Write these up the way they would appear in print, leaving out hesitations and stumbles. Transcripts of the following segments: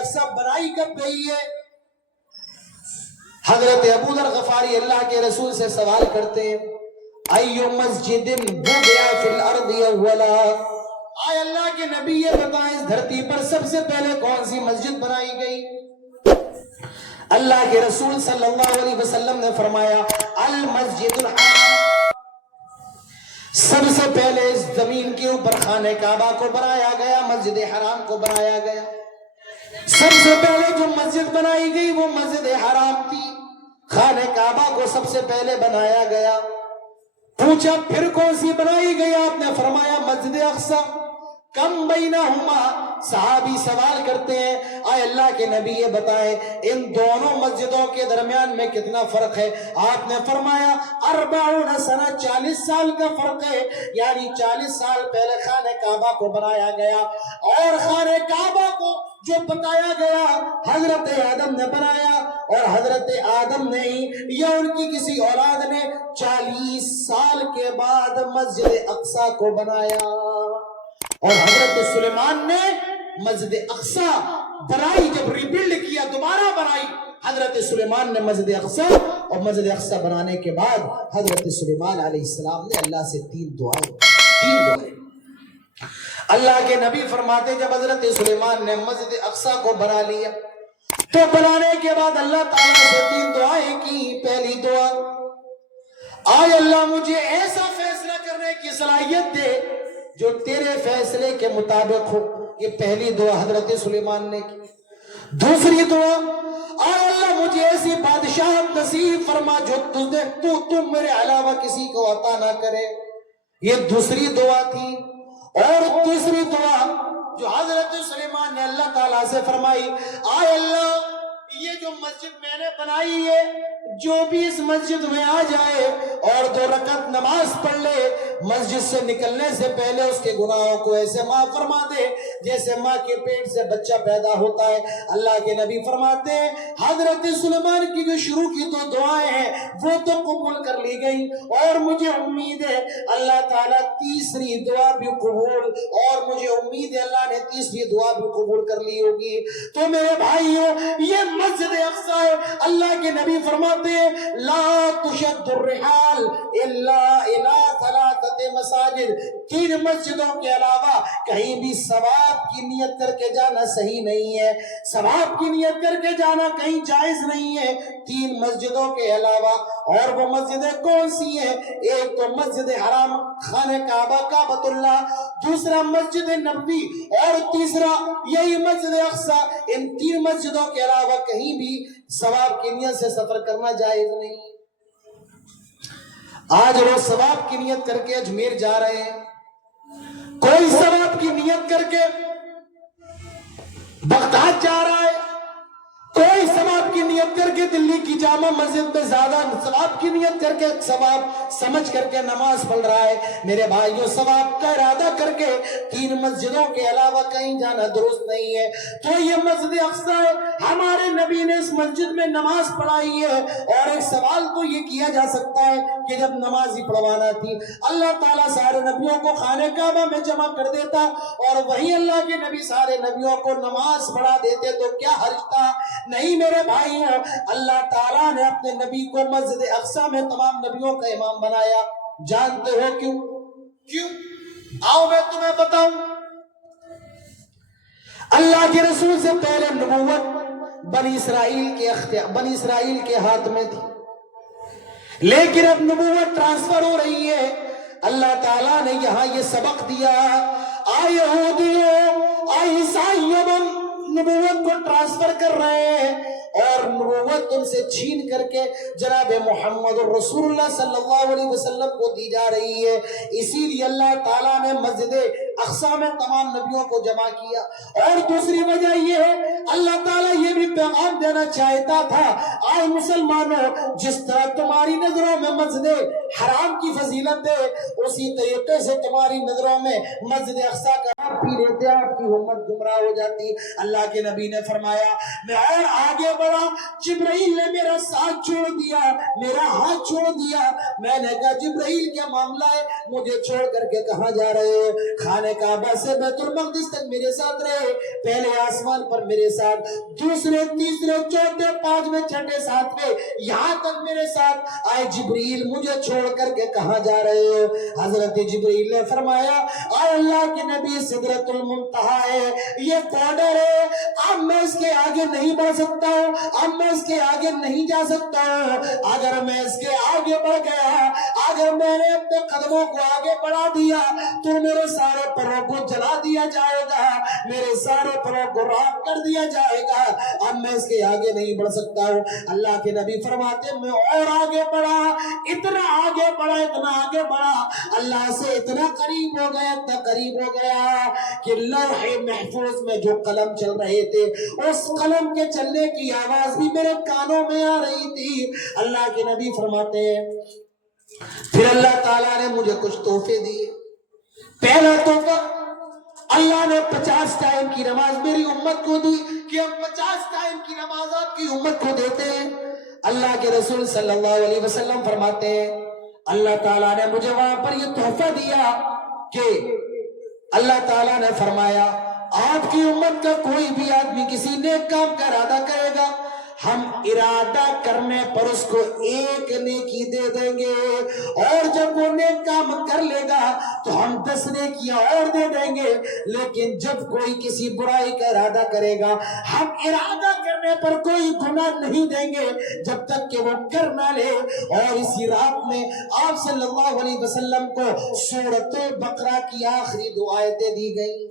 اقصی بنائی کب گئی ہے؟ حضرت ابو ذر غفاری اللہ کے رسول سے سوال کرتے ہیں ایو مسجد بُنِیَ فی الارض اولا، آئے اللہ کے نبی یہ بتائیں اس دھرتی پر سب سے پہلے کون سی مسجد بنائی گئی؟ اللہ کے رسول صلی اللہ علیہ وسلم نے فرمایا المسجد الحرام، سب سے پہلے اس زمین کے اوپر خانہ کعبہ کو بنایا گیا، مسجد حرام کو بنایا گیا۔ سب سے پہلے جو مسجد بنائی گئی وہ مسجد حرام تھی، خانہ کعبہ کو سب سے پہلے بنایا گیا۔ پوچھا پھر کون سی بنائی گئی؟ آپ نے فرمایا مسجد اقصی۔ کم بینہما، صحابی سوال کرتے ہیں آئے اللہ کے نبی یہ بتائیں ان دونوں مسجدوں کے درمیان میں کتنا فرق ہے؟ آپ نے فرمایا 40 سنہ، 40 سال کا فرق ہے، یعنی 40 سال پہلے خانہ کعبہ کو بنایا گیا، اور خانہ کعبہ کو جو بتایا گیا حضرت آدم نے بنایا، اور حضرت آدم نے ہی یا ان کی کسی اولاد نے 40 سال کے بعد مسجد اقصی کو بنایا، اور حضرت سلیمان نے مسجد اقصی بنائی، جب ریبلڈ کیا دوبارہ بنائی حضرت سلیمان نے مسجد اقصی، اور مسجد اقصی بنانے کے بعد حضرت سلیمان علیہ السلام نے اللہ سے 3 دعائیں۔ اللہ کے نبی فرماتے جب حضرت سلیمان نے مسجد اقصی کو بنا لیا تو بنانے کے بعد اللہ تعالیٰ سے 3 دعائیں کی۔ پہلی دعا، آئے اللہ مجھے ایسا فیصلہ کرنے کی صلاحیت دے جو تیرے فیصلے کے مطابق ہو، یہ پہلی دعا حضرت سلیمان نے کی۔ دوسری دعا، آئے اللہ مجھے ایسی بادشاہت نصیب فرما جو تم میرے علاوہ کسی کو عطا نہ کرے، یہ دوسری دعا تھی۔ اور تیسری دعا جو حضرت سلیمان نے اللہ تعالیٰ سے فرمائی، آئے اللہ یہ جو مسجد میں نے بنائی ہے جو بھی اس مسجد میں آ جائے اور 2 رکعت نماز پڑھ لے، مسجد سے نکلنے سے پہلے اس کے گناہوں کو ایسے معاف فرما دے جیسے ماں کے پیٹ سے بچہ پیدا ہوتا ہے۔ اللہ کے نبی فرماتے ہیں حضرت سلیمان کی جو شروع کی 2 دعائیں ہیں وہ تو قبول کر لی گئی، اور مجھے امید ہے اللہ تعالیٰ تیسری دعا بھی قبول، اور مجھے امید ہے اللہ نے تیسری دعا بھی قبول کر لی ہوگی۔ تو میرے بھائیوں یہ مسجد اقصی ہے۔ اللہ کے نبی فرماتے ہیں لا تشد الرحال الا الى 3 مساجد، 3 مسجدوں کے علاوہ کہیں بھی ثواب کی نیت کر کے جانا صحیح نہیں ہے، ثواب کی نیت کر کے جانا کہیں جائز نہیں ہے 3 مسجدوں کے علاوہ۔ اور وہ مسجدیں کون سی ہیں؟ ایک تو مسجد حرام خانہ کعبہ کعبۃ اللہ، دوسرا مسجد نبوی، اور تیسرا یہی مسجد اقصی۔ ان 3 مسجدوں کے علاوہ کہیں بھی ثواب کی نیت سے سفر کرنا جائز نہیں۔ آج لوگ ثواب کی نیت کر کے اجمیر جا رہے ہیں، کوئی ثواب کی نیت کر کے بغداد جا رہا ہے، کوئی ثواب کی نیت کر کے دلی کی جامع مسجد میں زیادہ ثواب کی نیت کر کے ثواب سمجھ کر کے نماز پڑھ رہا ہے۔ میرے بھائیوں ثواب کا ارادہ کر کے 3 مسجدوں کے علاوہ کہیں جانا درست نہیں ہے۔ تو یہ مسجد اقصی ہے، ہمارے نبی نے اس مسجد میں نماز پڑھائی ہے، اور ایک سوال تو یہ کیا جا سکتا ہے کہ جب نماز ہی پڑھوانا تھی اللہ تعالیٰ سارے نبیوں کو خانہ کعبہ میں جمع کر دیتا اور وہی اللہ کے نبی سارے نبیوں کو نماز پڑھا دیتے تو کیا حرج تھا؟ نہیں میرے بھائیوں، اللہ تعالیٰ نے اپنے نبی کو مسجد اقصی میں تمام نبیوں کا امام بنایا۔ جانتے ہو کیوں؟ آؤ میں تمہیں بتاؤں۔ اللہ کے رسول سے پہلے نبوت بنی اسرائیل کے ہاتھ میں تھی، لیکن اب نبوت ٹرانسفر ہو رہی ہے۔ اللہ تعالیٰ نے یہاں یہ سبق دیا، آئے یہودیوں آئے عیسائیوں نبوت کو ٹرانسفر کر رہے ہیں، اور نبوت ان سے چھین کر کے جناب محمد رسول اللہ صلی اللہ علیہ وسلم کو دی جا رہی ہے۔ اسی لیے اللہ تعالیٰ نے مسجد اقصی میں تمام نبیوں کو جمع کیا۔ اور دوسری وجہ یہ ہے اللہ تعالیٰ یہ بھی پیغام دینا چاہتا تھا، آئے مسلمانوں جس طرح تمہاری نظروں میں مسجد حرام کی فضیلت ہے اسی طریقے سے تمہاری نظروں میں مسجد اقصی کا آپ پی لیتے آپ کی امت گمراہ ہو جاتی. اللہ کے نبی نے فرمایا میں اور آگے بڑھا, جبرائیل نے میرا ساتھ چھوڑ دیا, میرا ہاتھ چھوڑ دیا. میں نے کہا جبرائیل کیا معاملہ ہے, مجھے چھوڑ کر کے کہاں جا رہے ہو؟ خانہ کعبہ سے بیت المقدس تک میرے ساتھ رہے, پہلے آسمان پر میرے ساتھ, دوسرے تیسرے چوتھے پانچویں چھٹے ساتویں یہاں تک میرے ساتھ آئے. جبرائیل مجھے چھوڑ کر کے کہاں جا رہے ہو؟ حضرت جبرائیل نے فرمایا اے اللہ کے نبی سدرۃ المنتہا ہے, یہ بارڈر ہے, اب میں اس کے آگے نہیں بڑھ سکتا ہوں, اب میں اس کے آگے نہیں جا سکتا ہوں. اگر میں اس کے آگے بڑھ گیا, اگر میں نے اپنے قدموں کو آگے بڑھا دیا تو میرے سارے پروں کو جلا دیا جائے گا, میرے سارے پروں کو راکھ کر دیا جائے گا. اب میں اس کے آگے نہیں بڑھ سکتا ہوں. اللہ کے نبی فرماتے میں اور آگے بڑھا, اتنا آگے بڑھا, اتنا آگے بڑھا, اللہ سے اتنا قریب ہو گیا, اتنا قریب ہو گیا کہ لوح محفوظ میں جو قلم چل رہے تھے اس قلم کے چلنے کی آواز بھی میرے کانوں میں آ رہی تھی. اللہ کے نبی فرماتے ہیں پھر اللہ تعالیٰ نے مجھے کچھ تحفے دیے. پہلا تحفہ اللہ نے 50 ٹائم کی نماز میری امت کو دی کہ ہم 50 ٹائم کی نماز آپ کی امت کو دیتے ہیں. اللہ کے رسول صلی اللہ علیہ وسلم فرماتے ہیں اللہ تعالیٰ نے مجھے وہاں پر یہ تحفہ دیا کہ اللہ تعالیٰ نے فرمایا آپ کی امت کا کوئی بھی آدمی کسی نیک کام کا ارادہ کرے گا, ہم ارادہ کرنے پر اس کو ایک نیکی دے دیں گے, اور جب وہ نیک کام کر لے گا تو ہم 10 نیکیاں اور دے دیں گے. لیکن جب کوئی کسی برائی کا ارادہ کرے گا ہم ارادہ کرنے پر کوئی گناہ نہیں دیں گے جب تک کہ وہ کر نہ لے. اور اسی رات میں آپ صلی اللہ علیہ وسلم کو سورۃ البقرہ کی آخری 2 آیتیں دی گئی.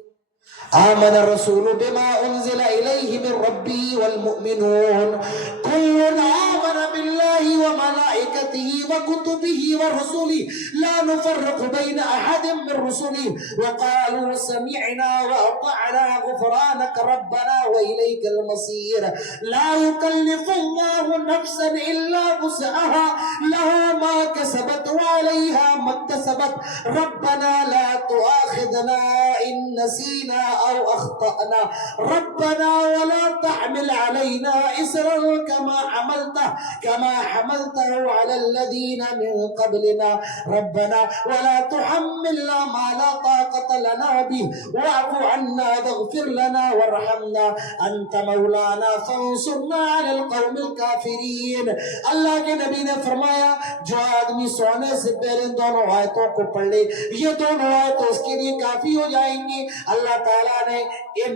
آمن الرسول بما انزل الیہ من ربہ والمؤمنون کل آمن باللہ وملائکتہ وکتبہ ورسلہ لا نفرق بین احد من رسلہ وقالوا سمعنا واطعنا غفرانک ربنا والیک المصیر. لا یکلف اللہ نفسا الا وسعها لها ما کسبت وعلیہا ما اکتسبت ربنا لا تؤاخذنا ان نسینا او اخطأنا ربنا ولا تحمل علينا اسرا كما حملته على الذين من قبلنا ربنا ولا تحملنا ما لا طاقة لنا به واعف عنا واغفر لنا وارحمنا انت مولانا فانصرنا على القوم الكافرين. اللہ کے نبی نے فرمایا جو آدمی سونے سے پہلے دونوں آیتوں کو پڑھ لے, یہ دونوں آیتیں اس کے لیے کافی ہو جائیں گی. اللہ تعالیٰ نے ان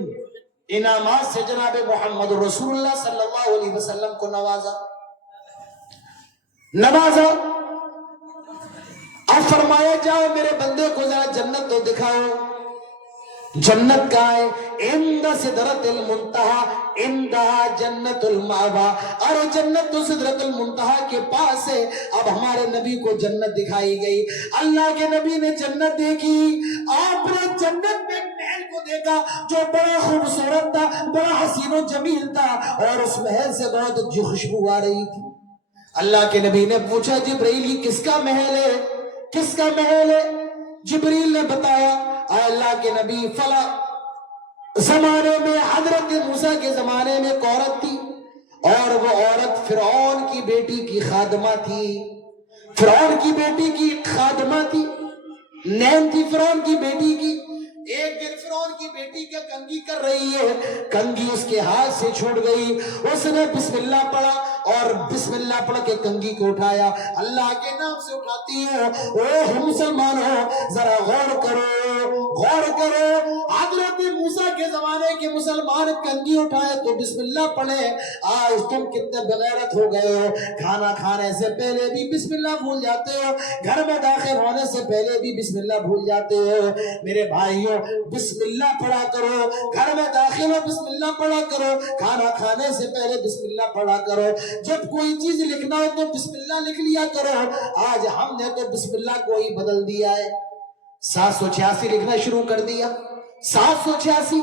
انعامات سے جناب محمد رسول اللہ صلی اللہ علیہ وسلم کو نوازا. اب فرمایا جاؤ میرے بندے کو ذرا جنت تو دکھاؤ. جنت کا ہے عند سدرۃ المنتہا عندہا جنت المأویٰ. اور جنت تو سدرۃ المنتہا کے پاس ہے. اب ہمارے نبی کو جنت دکھائی گئی, اللہ کے نبی نے جنت دیکھی. آپ نے جنت میں محل کو دیکھا جو بڑا خوبصورت تھا, بڑا حسین و جمیل تھا, اور اس محل سے بہت اچھی خوشبو آ رہی تھی. اللہ کے نبی نے پوچھا جبرائیل یہ کس کا محل ہے, کس کا محل ہے؟ جبرائیل نے بتایا اے اللہ کے نبی فلاں زمانے میں حضرت موسیٰ کے زمانے میں ایک عورت تھی, اور وہ عورت فرعون کی بیٹی کی خادمہ تھی. فرعون کی بیٹی کی خادمہ تھی, نیم تھی فرعون کی بیٹی کی. ایک دن فرعون کی بیٹی کا کنگھی کر رہی ہے, کنگھی اس کے ہاتھ سے چھوٹ گئی. اس نے بسم اللہ پڑھا اور بسم اللہ پڑھ کے کنگھی کو اٹھایا. اللہ کے نام سے اٹھاتی ہے. اوہ مسلمانوں ذرا غور کرو, غور کرو. حضرت موسیٰ کے زمانے کے مسلمان کنگھی اٹھائے تو بسم اللہ پڑھے. آج تم کتنے بغیرت ہو گئے ہو, کھانا کھانے سے پہلے بھی بسم اللہ بھول جاتے ہو, گھر میں داخل ہونے سے پہلے بھی بسم اللہ بھول جاتے ہو. میرے بھائیوں بسم اللہ پڑھا کرو, گھر میں داخل ہو بسم اللہ پڑھا کرو, کھانا کھانے سے پہلے بسم اللہ پڑھا کرو, جب کوئی چیز لکھنا ہو تو بسم اللہ لکھ لیا کرو. آج ہم نے تو بسم اللہ کو ہی بدل دیا ہے, 786 لکھنا شروع کر دیا. 786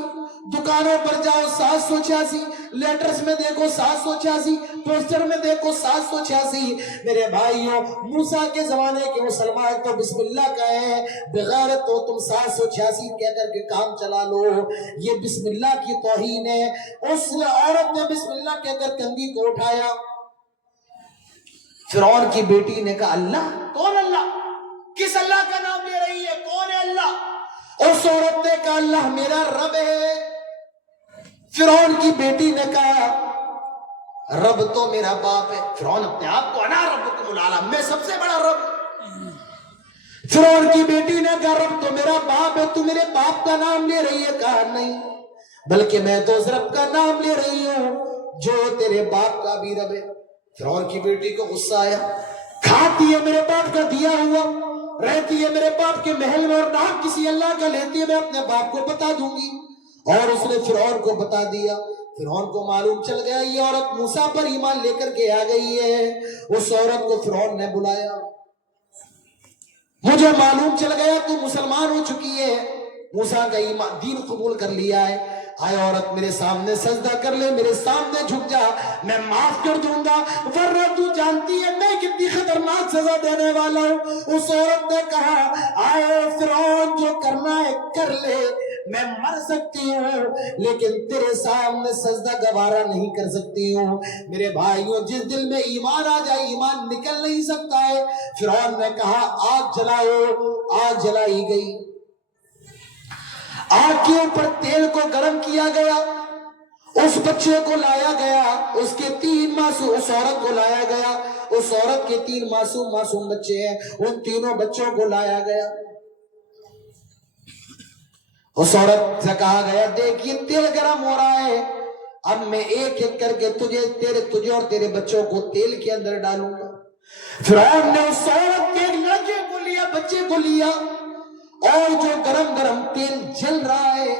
دکانوں پر جاؤ 786, لیٹرز میں دیکھو 786, پوسٹر میں دیکھو 786. میرے بھائیوں موسیٰ کے زمانے کے مسلمان تو بسم اللہ کہے, بغیر تو تم 786 کہہ کر کے کام چلا لو. یہ بسم اللہ کی توہین ہے. اس عورت نے بسم اللہ کہہ کر کنگھی کو اٹھایا. فرعون کی بیٹی نے کہا اللہ, کون اللہ؟ کس اللہ کا نام لے رہی ہے؟ کون ہے اللہ؟ اس عورت نے کہا اللہ میرا رب ہے. فرعون کی بیٹی نے کہا رب تو میرا باپ ہے. فرعون اپنے آپ کو انا ربکم الاعلی, میں سب سے بڑا رب. فرعون کی بیٹی نے کہا رب تو میرا باپ ہے, تو میرے باپ کا نام لے رہی ہے. کہا نہیں, بلکہ میں تو اس رب کا نام لے رہی ہوں جو تیرے باپ کا بھی رب ہے. فرعون کی بیٹی کو غصہ آیا, کھاتی ہے میرے باپ کا دیا ہوا, رہتی ہے میرے باپ کے محل میں, اور نام کسی اللہ کا لیتی ہے, میں اپنے باپ کو بتا دوں گی. اور اس نے فرعون کو بتا دیا. فرعون کو معلوم چل گیا یہ عورت موسیٰ پر ایمان لے کر کے آ گئی ہے. اس عورت کو فرعون نے بلایا, مجھے معلوم چل گیا تو مسلمان ہو چکی ہے, موسیٰ کا ایمان دین قبول کر لیا ہے. آئے عورت میرے سامنے سجدہ کر لے, میرے سامنے جھک جا, میں معاف کر دوں گا, ورنہ تو جانتی ہے میں کتنی خطرناک سزا دینے والا ہوں. اس عورت نے کہا آئے فرعون جو کرنا ہے کر لے, میں مر سکتی ہوں لیکن تیرے سامنے سجدہ گوارا نہیں کر سکتی ہوں. میرے بھائیوں جس دل میں ایمان آ جائے ایمان نکل نہیں سکتا ہے. فرعون نے کہا آگ جلاؤ. آگ جلائی گئی, آگ کے اوپر تیل کو گرم کیا گیا, اس بچے کو لایا گیا, اس کے 3 معصوم, اس عورت کو لایا گیا, اس عورت کے 3 معصوم بچے ہیں, ان تینوں بچوں کو لایا گیا. اس عورت سے کہا گیا دیکھ یہ تیل گرم ہو رہا ہے, اب میں ایک ایک کر کے تجھے اور تیرے بچوں کو تیل کے اندر ڈالوں گا. فرعون نے اس عورت کے لڑکے کو لیا, بچے کو لیا, اور جو گرم گرم تیل جل رہا ہے,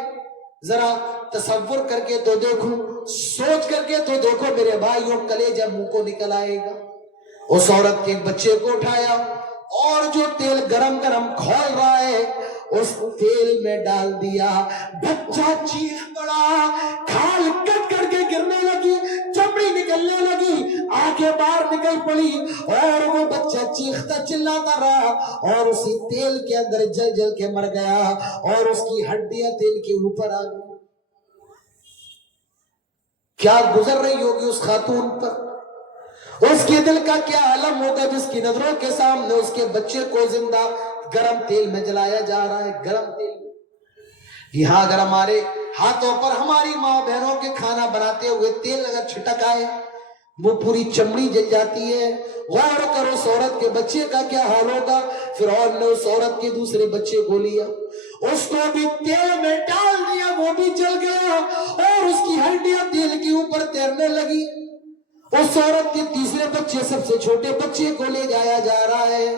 ذرا تصور کر کے تو دیکھو, سوچ کر کے تو دیکھو میرے بھائیوں, کلیجہ منہ کو نکل آئے گا. اس عورت کے بچے کو اٹھایا اور جو تیل گرم گرم کھول رہا ہے اس تیل میں ڈال دیا. بچہ چیخ پڑا, کھال کٹ کر کے گرنے لگی, چمڑی نکلنے لگی, آنکھیں باہر نکل پڑی, اور وہ بچہ چیختا چلاتا رہا اور اسی تیل کے اندر جل جل کے مر گیا, اور اس کی ہڈیاں تیل کے اوپر آ گئی. کیا گزر رہی ہوگی اس خاتون پر, اس کے دل کا کیا عالم ہوگا جس کی نظروں کے سامنے اس کے بچے کو زندہ گرم تیل میں جلایا جا رہا ہے. گرم تیل میں یہاں اگر ہمارے ہاتھوں پر ہماری ماں بہنوں کے کھانا بناتے ہوئے تیل اگر چھٹک آئے وہ پوری چمڑی جل جاتی ہے. غور کرو اس عورت کے بچے کا کیا حال ہوگا. فرعون نے اس عورت کے دوسرے بچے کو لیا, اس کو بھی تیل میں ڈال دیا, وہ بھی جل گیا, اور اس کی ہڈیاں تیل کے اوپر تیرنے لگی. اس عورت کے تیسرے بچے, سب سے چھوٹے بچے کو لے جایا جا رہا ہے.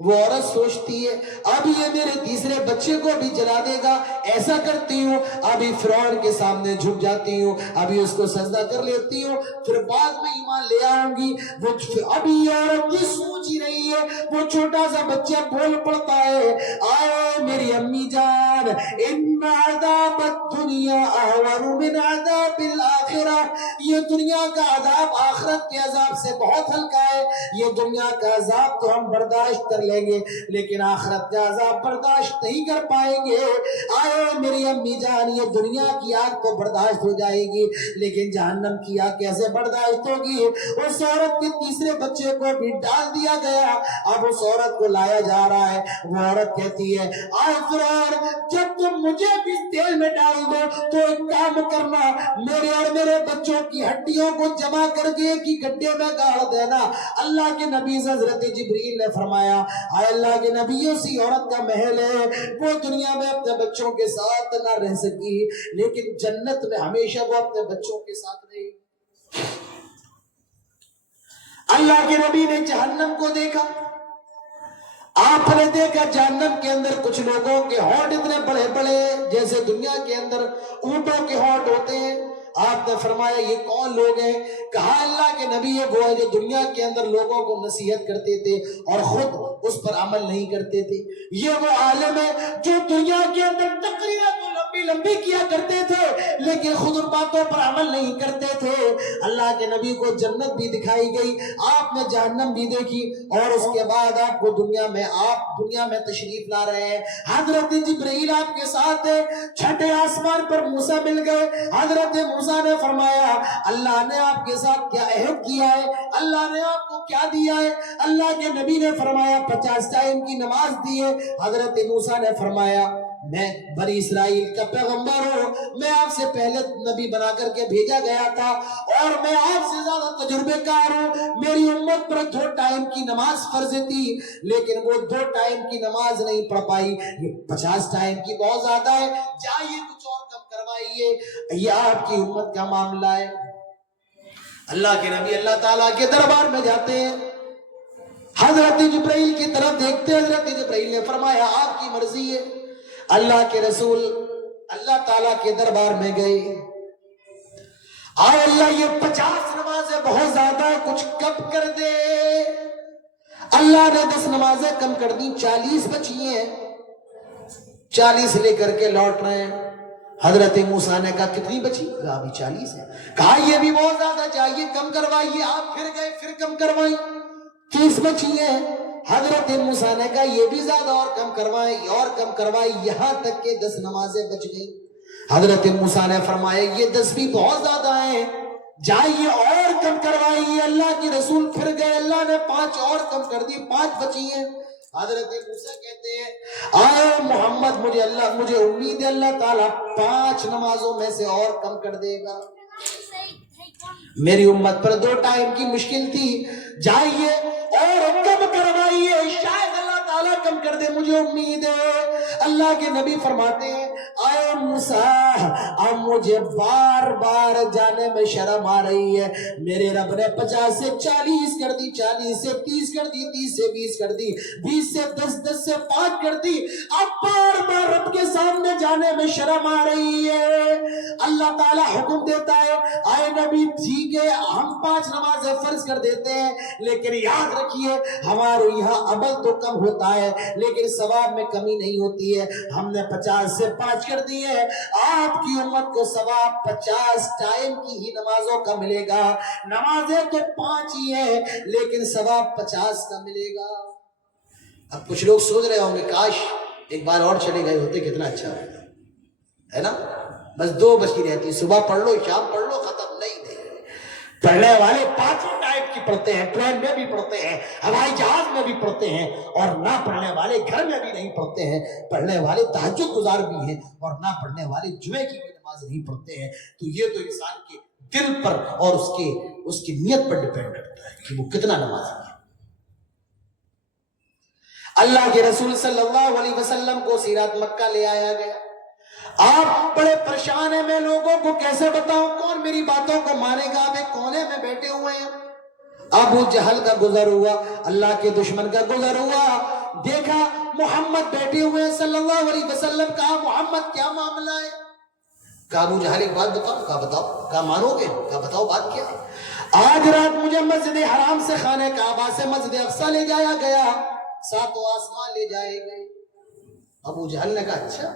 وہ عورت سوچتی ہے اب یہ میرے تیسرے بچے کو بھی جلا دے گا, ایسا کرتی ہوں ابھی فرعون کے سامنے جھک جاتی ہوں, ابھی اس کو سجدہ کر لیتی ہوں, پھر بعد میں ایمان لے آؤں گی. وہ ابھی یہ عورت یہ سوچ ہی رہی ہے, وہ چھوٹا سا بچہ بول پڑتا ہے آئے میری امی جان, ان عذاب الدنیا اہون من عذاب الاخرہ, یہ دنیا کا عذاب آخرت کے عذاب سے بہت ہلکا ہے. یہ دنیا کا عذاب تو ہم برداشت کر لیں گے لیکن آخرت کا عذاب برداشت نہیں کر پائیں گے. آئے میری امی جان, یہ دنیا کی آگ تو برداشت ہو جائے گی لیکن جہنم کی آگ کیسے برداشت ہوگی. اس عورت کے تیسرے بچے کو بھی ڈال دیا گیا, اب اس عورت کو لایا جا رہا ہے. وہ عورت کہتی ہے آئے فرعون, جب تم مجھے بھی تیل میں ڈال دو تو ایک کام کرنا, میرے اور میرے بچوں کی ہڈیوں کو جمع کر کے ایک ہی گڈھے میں گاڑ دینا. اللہ کے نبی حضرت جبریل نے فرمایا آئے اللہ کے نبی, اسی عورت کا محل ہے, وہ دنیا میں اپنے بچوں کے ساتھ نہ رہ سکی لیکن جنت میں ہمیشہ وہ اپنے بچوں کے ساتھ رہے. اللہ کے نبی نے جہنم کو دیکھا, آپ نے دیکھا جہنم کے اندر کچھ لوگوں کے ہونٹ اتنے بڑے بڑے جیسے دنیا کے اندر اونٹوں کے ہونٹ ہوتے ہیں. آپ نے فرمایا یہ کون لوگ ہیں؟ کہا اللہ کے نبی یہ وہ ہے جو دنیا کے اندر لوگوں کو نصیحت کرتے تھے اور خود اس پر عمل نہیں کرتے تھے. یہ وہ عالم ہے جو دنیا کے اندر تقریریں تو لمبی لمبی کیا کرتے تھے لیکن خود ان باتوں پر عمل نہیں کرتے تھے۔ اللہ کے نبی کو جنت بھی دکھائی گئی، آپ نے جہنم بھی دیکھی، اور اس کے بعد آپ کو دنیا میں تشریف لا رہے ہیں۔ حضرت جبرائیل آپ کے ساتھ ہے، چھٹے آسمان پر موسیٰ مل گئے۔ حضرت موسیٰ نے فرمایا اللہ نے آپ کے ساتھ کیا عہد کیا ہے، اللہ نے آپ کو کیا دیا ہے؟ اللہ کے نبی نے فرمایا 50 ٹائم کی نماز دی ہے۔ حضرت موسیٰ نے فرمایا میں بنی اسرائیل کا پیغمبر ہوں، میں آپ سے پہلے نبی بنا کر کے بھیجا گیا تھا، اور میں آپ سے زیادہ تجربے کار ہوں۔ میری امت پر 2 ٹائم کی نماز فرض تھی، لیکن وہ 2 ٹائم کی نماز نہیں پڑھ پائی، یہ 50 ٹائم کی بہت زیادہ ہے، جائیے کچھ اور کم کروائیے، یہ آپ کی امت کا معاملہ ہے۔ اللہ کے نبی اللہ تعالیٰ کے دربار میں جاتے ہیں، حضرت جبرائیل کی طرف دیکھتے ہیں، حضرت جبرائیل نے فرمایا آپ کی مرضی ہے۔ اللہ کے رسول اللہ تعالیٰ کے دربار میں گئے، آئے اللہ یہ 50 نمازیں بہت زیادہ ہے، کچھ کم کر دے۔ اللہ نے 10 نمازیں کم کر دی، 40 بچی ہیں، 40 لے کر کے لوٹ رہے ہیں۔ حضرت موسیٰ نے کہا کتنی بچی؟ کہا ابھی 40 ہے۔ کہا یہ بھی بہت زیادہ، چاہیے کم کروائیے۔ آپ پھر گئے، پھر کم کروائی، 30 بچی ہیں۔ حضرت موسیٰ نے کہا یہ بھی زیادہ، اور کم کروائی، اور کم کروائی، یہاں تک کہ 10 نمازیں بچ گئی۔ حضرت موسیٰ نے فرمایا یہ 10 بھی بہت زیادہ ہیں، جائیے اور کم کروائیے۔ اللہ کے رسول پھر گئے، اللہ نے 5 اور کم کر دی، 5 بچی ہیں۔ حضرت موسیٰ کہتے ہیں آئے محمد مجھے امید ہے اللہ تعالیٰ 5 نمازوں میں سے اور کم کر دے گا۔ میری امت پر 2 ٹائم کی مشکل تھی، جائیے اور کم کروائیے، شاید اللہ تعالیٰ کم کر دے، مجھے امید ہے۔ اللہ کے نبی فرماتے ہیں آئے موسیٰ اب مجھے بار بار جانے میں شرم آ رہی ہے، میرے رب نے 50 سے 40 کر دی، 40 سے 30 کر دی، 30 سے 20 کر دی، 20 سے 10، 10 سے 5 کر دی، اب بار بار رب کے سامنے جانے میں شرم آ رہی ہے۔ اللہ تعالیٰ حکم دیتا ہے آئے نبی ٹھیک ہے ہم 5 نمازیں فرض کر دیتے ہیں، لیکن یاد رکھیے ہمارے یہاں عمل تو کم ہوتا ہے لیکن ثواب میں کمی نہیں ہوتی ہے۔ ہم نے 50 سے 5 کر دی ہے، آپ کی امت کو ثواب 50 ٹائم کی ہی نمازوں کا ملے گا۔ نمازیں تو 5 ہی ہیں لیکن ثواب 50 کا ملے گا۔ اب کچھ لوگ سوچ رہے ہوں گے کاش ایک بار اور چلے گئے ہوتے کتنا اچھا ہوتا ہے نا، بس 2 بچی رہتی، صبح پڑھ لو شام پڑھ لو ختم۔ نہیں پڑھنے والے 5 ٹائپ کی پڑھتے ہیں، ٹرین میں بھی پڑھتے ہیں، ہوائی جہاز میں بھی پڑھتے ہیں، اور نہ پڑھنے والے گھر میں بھی نہیں پڑھتے ہیں۔ پڑھنے والے تہجد گزار بھی ہیں، اور نہ پڑھنے والے جمعے کی بھی نماز نہیں پڑھتے ہیں۔ تو یہ تو انسان کے دل پر اور اس کی نیت پر ڈیپینڈ کرتا ہے کہ وہ کتنا نماز ہے۔ اللہ کے رسول صلی اللہ علیہ وسلم کو سیرات مکہ لے آیا گیا، آپ بڑے پریشان ہیں، میں لوگوں کو کیسے بتاؤں، کون میری باتوں کو مانے گا؟ آپ ایک کونے میں بیٹھے ہوئے ہیں، ابو جہل کا گزر ہوا، اللہ کے دشمن کا گزر ہوا، دیکھا محمد بیٹھے ہوئے ہیں صلی اللہ علیہ وسلم، کہا محمد کیا معاملہ ہے؟ کہا ابو جہل ایک بات بتاؤ، کہا بتاؤ، کہا مانو گے؟ کہا بتاؤ بات کیا ہے؟ آج رات مجھے مسجد حرام سے خانہ کعبہ سے مسجد اقصی لے جایا گیا، 7 آسمان لے جائے گئے۔ ابو جہل نے کہا اچھا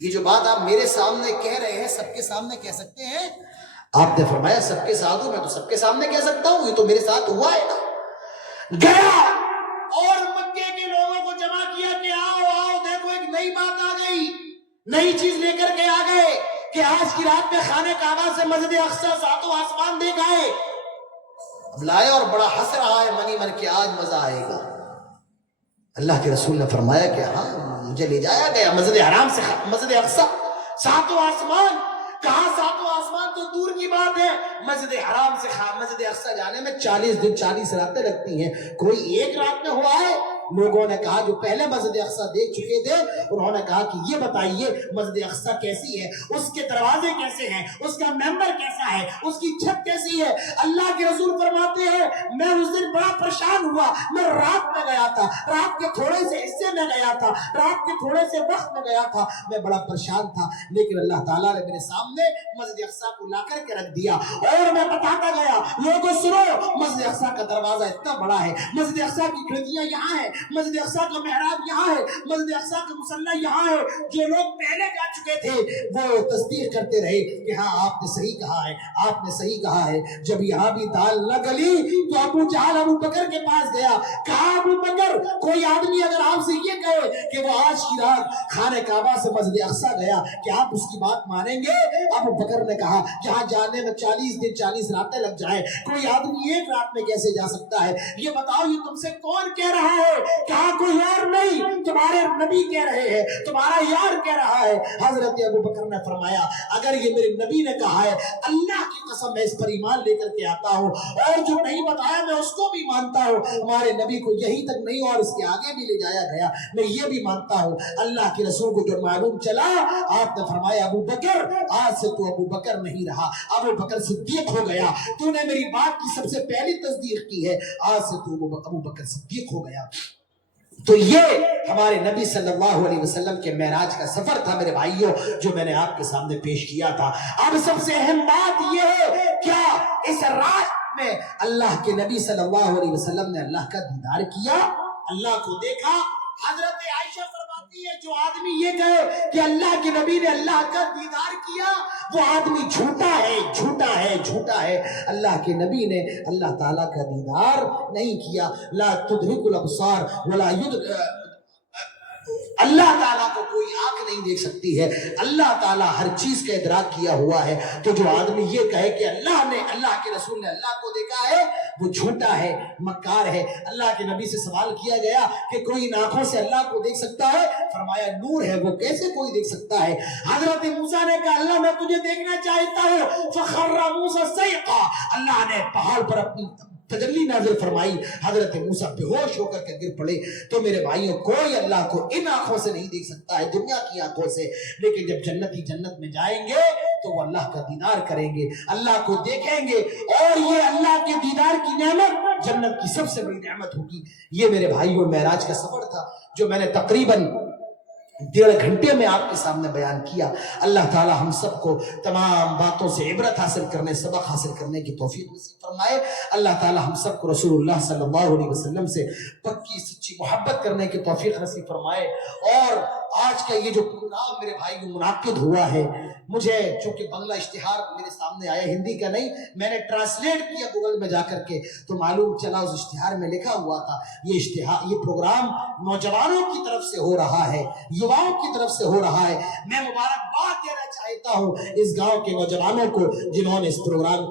یہ جو بات آپ میرے سامنے کہہ رہے ہیں سب کے سامنے کہہ سکتے ہیں؟ آپ نے فرمایا سب کے ساتھ ہوں، میں تو سب کے سامنے کہہ سکتا ہوں، یہ تو میرے ساتھ ہوا ہے نا۔ گیا اور مکے کے لوگوں کو جمع کیا کہ آؤ دیکھو ایک نئی بات آ گئی، نئی چیز لے کر کے آ گئے کہ آج کی رات میں خانہ کعبہ سے مسجد اقصی 7 آسمان دیکھ آئے۔ اب لائے اور بڑا ہنس رہا ہے منی من کے آج مزہ آئے گا۔ اللہ کے رسول نے فرمایا کہ ہاں مجھے لے جایا گیا مسجد حرام سے مسجد اقصی، 7 آسمان، کہاں 7 آسمان تو دور کی بات ہے، مسجد حرام سے مسجد اقصی جانے میں 40 دن 40 راتیں لگتی ہیں، کوئی ایک رات میں ہوا ہے؟ لوگوں نے کہا جو پہلے مسجد اقصی دیکھ چکے تھے انہوں نے کہا کہ یہ بتائیے مسجد اقصی کیسی ہے، اس کے دروازے کیسے ہیں، اس کا ممبر کیسا ہے، اس کی چھت کیسی ہے؟ اللہ کے رسول فرماتے ہیں میں اس دن بڑا پریشان ہوا، میں رات میں گیا تھا، رات کے تھوڑے سے حصے میں گیا تھا، رات کے تھوڑے سے وقت میں گیا تھا، میں بڑا پریشان تھا، لیکن اللہ تعالیٰ نے میرے سامنے مسجد اقصی کو لا کر کے رکھ دیا اور میں بتاتا گیا لوگوں سنو مسجد اقصی کا دروازہ اتنا بڑا ہے، مسجد اقصی کی کھڑکیاں یہاں ہیں، مسجد اقصی کا محراب یہاں ہے, مسجد اقصی کا مصلی یہاں ہے. جو لوگ پہلے جا چکے تھے وہ تصدیق کرتے رہے کہ ہاں آپ نے صحیح کہا ہے, آپ نے صحیح کہا ہے. جب یہاں بھی دال نہ گلی تو ابو جہل ابو بکر کے پاس گیا. کہا ابو بکر, کوئی آدمی اگر آپ سے یہ کہے کہ وہ آج کی رات خانہ کعبہ سے مسجد اقصی گیا, کہ آپ اس کی بات مانیں گے؟ ابو بکر نے کہا جہاں جانے میں 40 دن 40 راتیں لگ جائیں, کوئی آدمی ایک رات میں کیسے جا سکتا ہے؟ یہ بتاؤ یہ تم سے کون کہہ رہا ہے؟ کہا کوئی اور نہیں, تمہارے نبی کہہ رہے ہیں, تمہارا یار کہہ رہا ہے. حضرت ابو بکر نے فرمایا اگر یہ میرے نبی نے کہا ہے, اللہ کی قسم میں اس پر ایمان لے کر کے آتا ہوں, اور جو نہیں بتایا میں اس کو بھی مانتا ہوں. ہمارے نبی کو یہی تک نہیں اور اس کے آگے بھی لے جایا گیا, میں یہ بھی مانتا ہوں. اللہ کے رسول کو جو معلوم چلا, آپ نے فرمایا ابو بکر آج سے تو ابو بکر نہیں رہا, ابو بکر صدیق ہو گیا. تو نے میری بات کی سب سے پہلی تصدیق کی ہے, آج سے تو ابو بکر صدیق ہو گیا. تو یہ ہمارے نبی صلی اللہ علیہ وسلم کے معراج کا سفر تھا میرے بھائیوں, جو میں نے آپ کے سامنے پیش کیا تھا. اب سب سے اہم بات یہ ہے, کیا اس رات میں اللہ کے نبی صلی اللہ علیہ وسلم نے اللہ کا دیدار کیا, اللہ کو دیکھا؟ حضرت عائشہ فرماتی ہے جو آدمی یہ کہے کہ اللہ کے نبی نے اللہ کا دیدار کیا, وہ آدمی جھوٹا ہے, جھوٹا ہے, جھوٹا ہے. اللہ کے نبی نے اللہ تعالیٰ کا دیدار نہیں کیا. لا تدرک الابصار ولا اللہ تعالیٰ کو کوئی آنکھ نہیں دیکھ سکتی ہے, اللہ تعالیٰ ہر چیز کا ادراک کیا ہوا ہے. تو جو آدمی یہ کہے کہ اللہ کے رسول نے اللہ کو دیکھا ہے, وہ جھوٹا ہے, مکار ہے. اللہ کے نبی سے سوال کیا گیا کہ کوئی ان آنکھوں سے اللہ کو دیکھ سکتا ہے؟ فرمایا نور ہے, وہ کیسے کوئی دیکھ سکتا ہے؟ حضرت موسیٰ نے کہا اللہ میں تجھے دیکھنا چاہتا ہوں. فخر موسیٰ صیقا, اللہ نے پہاڑ پر اپنی تجلی نازل فرمائی, حضرت موسیٰ بے ہوش ہو کر کے گر پڑے. تو میرے بھائیوں کوئی اللہ کو ان آنکھوں سے نہیں دیکھ سکتا ہے, دنیا کی آنکھوں سے, لیکن جب جنتی جنت میں جائیں گے تو وہ اللہ کا دیدار کریں گے, اللہ کو دیکھیں گے, اور یہ اللہ کے دیدار کی نعمت جنت کی سب سے بڑی نعمت ہوگی. یہ میرے بھائیوں معراج کا سفر تھا جو میں نے تقریباً 1.5 گھنٹے میں آپ کے سامنے بیان کیا. اللہ تعالی ہم سب کو تمام باتوں سے عبرت حاصل کرنے, سبق حاصل کرنے کی توفیق نصیب فرمائے. اللہ تعالی ہم سب کو رسول اللہ صلی اللہ علیہ وسلم سے پکی سچی محبت کرنے کی توفیق نصیب فرمائے. اور آج کا یہ جو پروگرام میرے بھائی منعقد ہوا ہے, مجھے چونکہ بنگلہ اشتہار میرے سامنے آیا, ہندی کا نہیں, میں نے ٹرانسلیٹ کیا گوگل میں جا کر کے, تو معلوم چلا اس اشتہار میں لکھا ہوا تھا یہ پروگرام نوجوانوں کی طرف سے ہو رہا ہے, یواؤں کی طرف سے ہو رہا ہے. میں مبارکباد دینا چاہتا ہوں اس گاؤں کے نوجوانوں کو جنہوں نے اس پروگرام کے